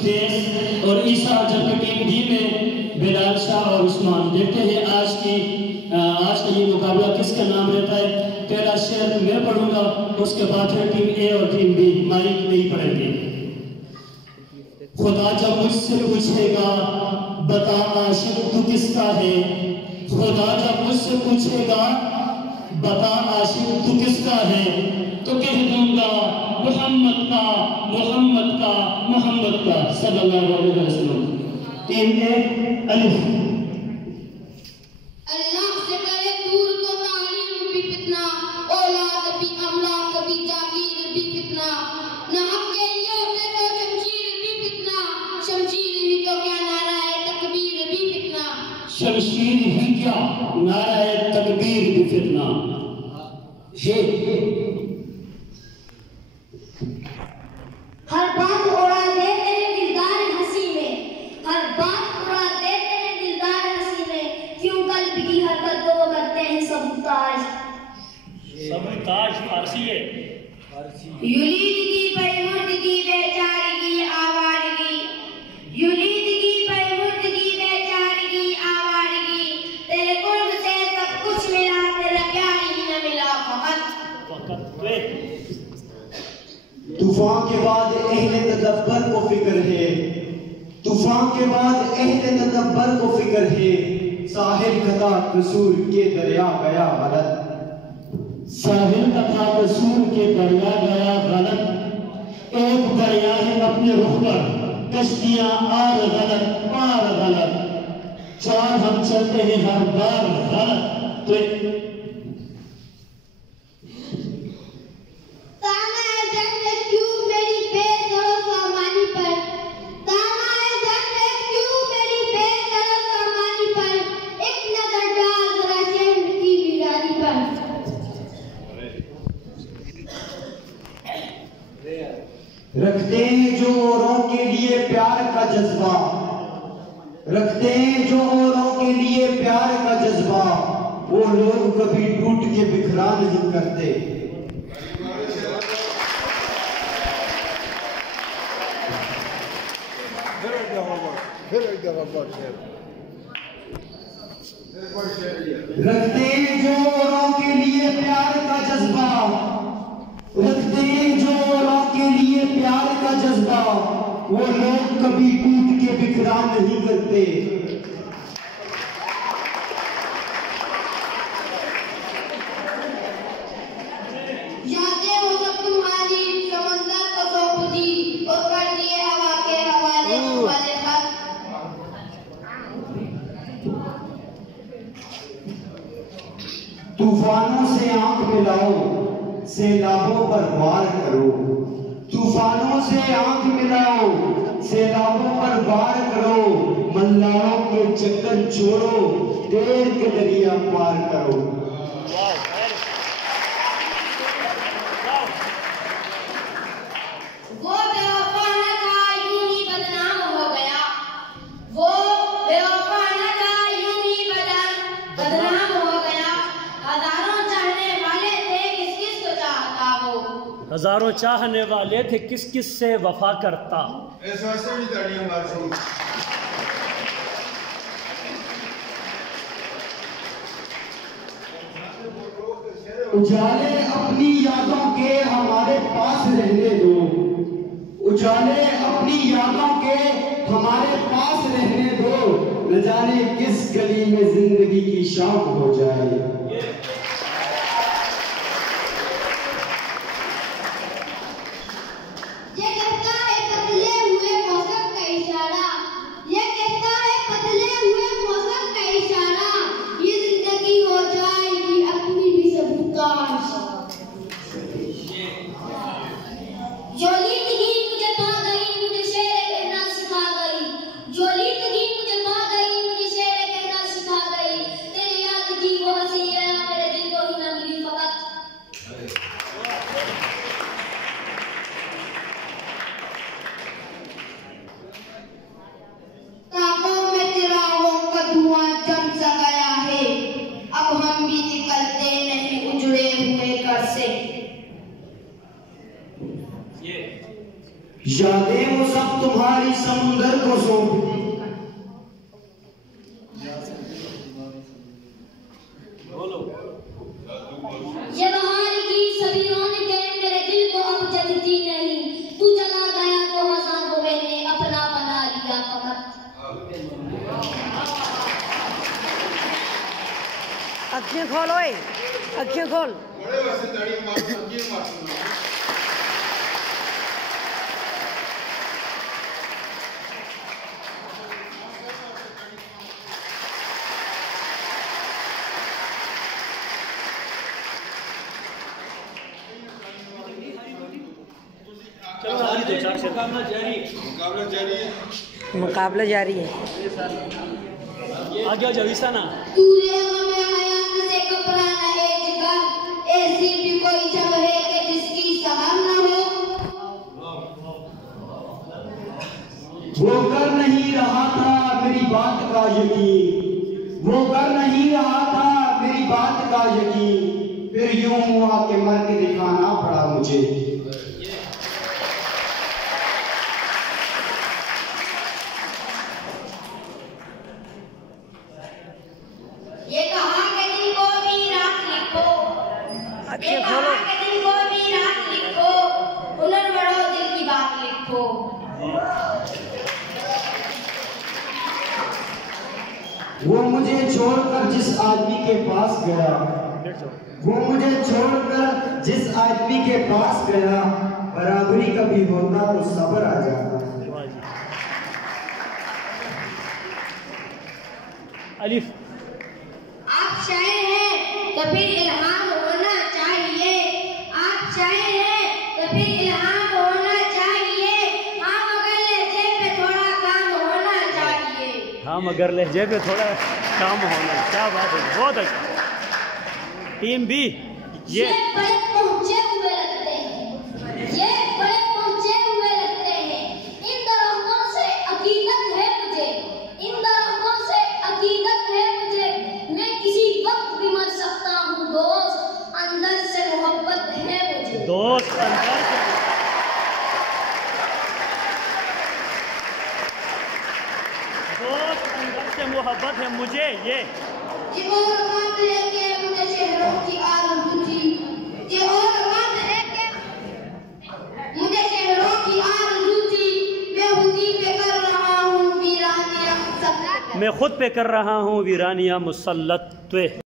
सुदेश और ईसा जबकि team D में बिलाल शाह और उस्मान। देखते हैं आज का ये मुकाबला किसका नाम रहता है। पहला शेर मैं पढ़ूंगा, उसके बाद फिर टीम ए और टीम बी माइक में ही पढ़ेंगे। खुदा जब मुझसे पूछेगा बता आशिक तू किसका है, खुदा जब मुझसे पूछेगा बता आशिक तू किसका है, तो कह दूंगा मोहम्मद का मोहम्मद का मोहम्मद का सल्लल्लाहु अलैहि वसल्लम। टीम ए अलिफ। अल्लाह से करे दूर तो तालीम भी फितना, औलाद भी अमलाक भी जागीर भी फितना, ना हक़ ये होते तो शमशीर भी फितना, शमशीर ही तो क्या नाराए तकबीर भी फितना, शमशीर ही क्या नाराए तकबीर भी फितना। हर बात उड़ा दे तेरे दिलदार हंसी में, हर बात उड़ा दे तेरे दिलदार हंसी में, क्यों कल्ब की हरकत को करते हैं सबूताज। सबूताज फारसी है। युलीदगी पैमुर्दगी बेचारगी आवारगी, युलीदगी पैमुर्दगी बेचारगी आवारगी, तेरे कुर्ब से सब कुछ मिला तेरा प्यार ही न मिला फकत। तूफान के बाद अहले तदब्बर को फिक्र है, तूफान के बाद अहले तदब्बर को फिक्र है, साहिल कथा कसूर के दरिया गया गलत, साहिल कथा कसूर के दरिया गया गलत, एक दरिया है अपने रुख पर कश्तियां आर गलत पार गलत, चार हम चलते हैं हर बार गलत। तो रखते हैं जो औरों के लिए प्यार का जज्बा, रखते हैं जो औरों के लिए प्यार का जज्बा, वो लोग कभी टूट के बिखरा नहीं करते। रखते हैं जो औरों के लिए प्यार का जज्बा, रखते हैं जो औरों के लिए प्यार का जज्बा, वो लोग कभी टूट के बिखरा नहीं करते। यादें हो सब तुम्हारी समंदर को सौंप दी और कर दिए हवा के हवाले हवाले खत। तूफानों से आंख मिलाओ सैलाबों पर वार करो, तूफानों से आंख मिलाओ सैलाबों पर वार करो, मल्लाहों के चक्कर छोड़ो देर के दरिया पार करो। वो बेवफा न था यूं ही बदनाम हो गया, वो बेवफा न था यूं ही बदनाम हो गया, हजारों चाहने वाले थे किस किस को चाहता वो, हजारों चाहने वाले थे किस किस से वफा करता। उजाले अपनी यादों के हमारे पास रहने दो, उजाले अपनी यादों के हमारे पास रहने दो, न जाने किस गली में जिंदगी की शाम हो जाए। जो लीदगी मुझे पा गई मुझे शेर कहना सिखा गई, तेरी याद की वो हंसी अखियाँ खोल ओए, अखियाँ खोल। मुकाबला जारी है। आगे जवीसा ना तूने हमें हयात से घबराना है जिगर, ऐसी भी कोई जब है कि जिसकी सहर न हो। वो कर नहीं रहा था मेरी बात का यकीन, वो कर नहीं रहा था मेरी बात का यकीन, फिर यूं हुआ कि मर के दिखाना पड़ा मुझे। ये कहा के दिन को भी रात लिखो, ये कहा के दिन को भी रात लिखो, हुनर बढ़ो दिल की बात लिखो। वो मुझे छोड़कर जिस आदमी के पास गया, वो मुझे छोड़कर जिस आदमी के पास गया, बराबरी कभी होता तो सब्र आ जाता। अलिफ आप शायर हैं तो फिर इल्हाम होना चाहिए, आप शायर हैं तो फिर इल्हाम होना चाहिए। हाँ मगर लहजे पे थोड़ा काम होना चाहिए। हाँ मगर लहजे पे थोड़ा काम होना। क्या बात है, बहुत अच्छा। टीम बी ये बड़े पहुंचे हुए लगते हैं, ये बड़े पहुंचे हुए लगते हैं। इन दरख्तों से अकीदत है मुझे, इन दरख्तों से अकीदत है मुझे। मैं किसी वक्त भी मर सकता हूँ दोस्त, अंदर से मोहब्बत है मुझे। दोस्त अंदर से मोहब्बत है मुझे। ये और बात लेके मुझे शहरों की आरज़ू थी, ये और बात लेके मुझे शहरों की आरज़ू थी। मैं खुद पे कर रहा हूँ वीरानियां मुसल्लत। मैं खुद पे कर रहा हूँ वीरानियां मुसल्लत।